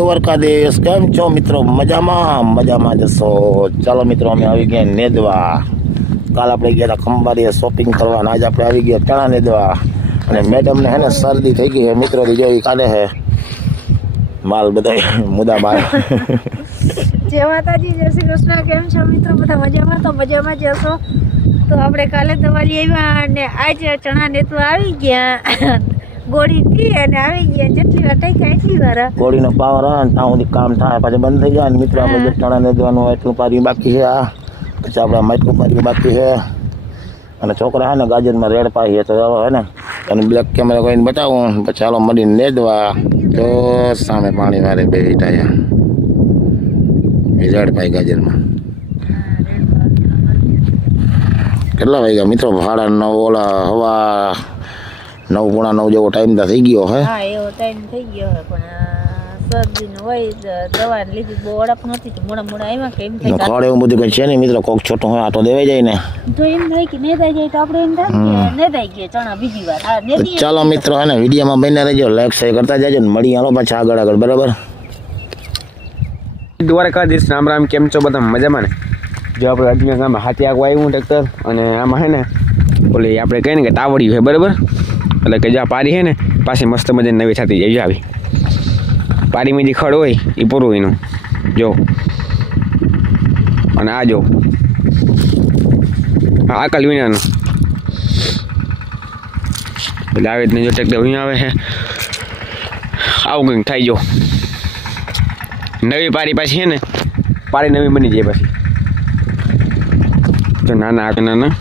દ્વારકાધીશ. કેમ છો મિત્રો? મજામાં? મજામાં જશો ચાલો મિત્રો, અમે આવી ગયા નેદવા. કાલ આપણે ગયા ખંભારીએ શોપિંગ કરવા આજ આપણે આવી ગયા ચણા નેદવા. અને મેડમને હે ને શરદી થઈ ગઈ છે. મિત્રો જોઈ કાલે હે. માલ બધા મુદા માલ જય માતાજી, જય શ્રી કૃષ્ણ. કેમ છો મિત્રો? બધા મજામાં? તો મજામાં જ હશો? તો આપણે કાલે દવાલી આવ્યા અને આજે ચણા નેતવા આવી ગયા. ગોળી પી અને આવી ગયા. જેટલી વાર ટાઈકા એટલી વાર. ગોળીનો પાવર આવે ને ત્યાં સુધી કામ થાય. પછી બંધ થઈ જાય ને મિત્રો આપણે જટાણા ને દેવાનું એટલું પાર્યું બાકી છે. આ પછી આપણે માટલું પાર્યું બાકી છે. અને છોકરા હે ને ગાજરમાં રેડ પાઈએ તો હે ને અને બ્લેક કેમેરા કોઈને બતાવું. પછી ચાલો મળીને નેદવા. તો સામે પાણી મારે બે ટાયા. રેડ પાઈ ગાજરમાં. કેટલા વાગ્યા મિત્રો? ભાડા નવ ઓલા હવા નવ પૂણા નવ જેવો ટાઈમ તો થઈ ગયો હે. હા એવો ટાઈમ થઈ ગયો હવે પણ શરદીનું હોય દ- દવા લીધી બહુ અડપ નથી તો મોડા મોડા આવ્યા કે એમ થાય કે ખડ એવું બધું કઈ છે નહીં મિત્રો કોક છોટો હોય આટો દેવાઈ જાય ને. તો એમ થાય કે નેદાઈ જાય તો આપણે એમ થાય કે નેદાઈ ગયા ચણા બીજી વાર. હા તો નેદી ચાલો મિત્રો હે ને વિડીયોમાં બને રહેજો લાઈક શેર કરતા જજો ને મળી હાલો પાછા આગળ આગળ બરાબર? દ્વારકાધીશ રામ રામ કેમ છો બધા? મજામાં ને? જો આપણે અજમેર ગામ હાથી આગવા આવ્યું ટ્રેક્ટર અને આમાં હે ને ઓલી આપણે કહીએ ને કે તાવડિયું છે બરાબર? એટલે કે જ્યાં પારી છે ને, પાછી મસ્ત મજાની નવી થતી જાય આવી. પારીમાં જે ખડ હોય એ પૂરું એનું. જો. અને આ જો. આ આકલ વિનાનું એટલે આવી રીતને જો ટ્રેક્ટર અહીંયા આવે છે આવું કંઈક થાય જો. નવી પારી પાછી છે ને, પારી નવી બની જાય પછી. તો નાના આ નાના.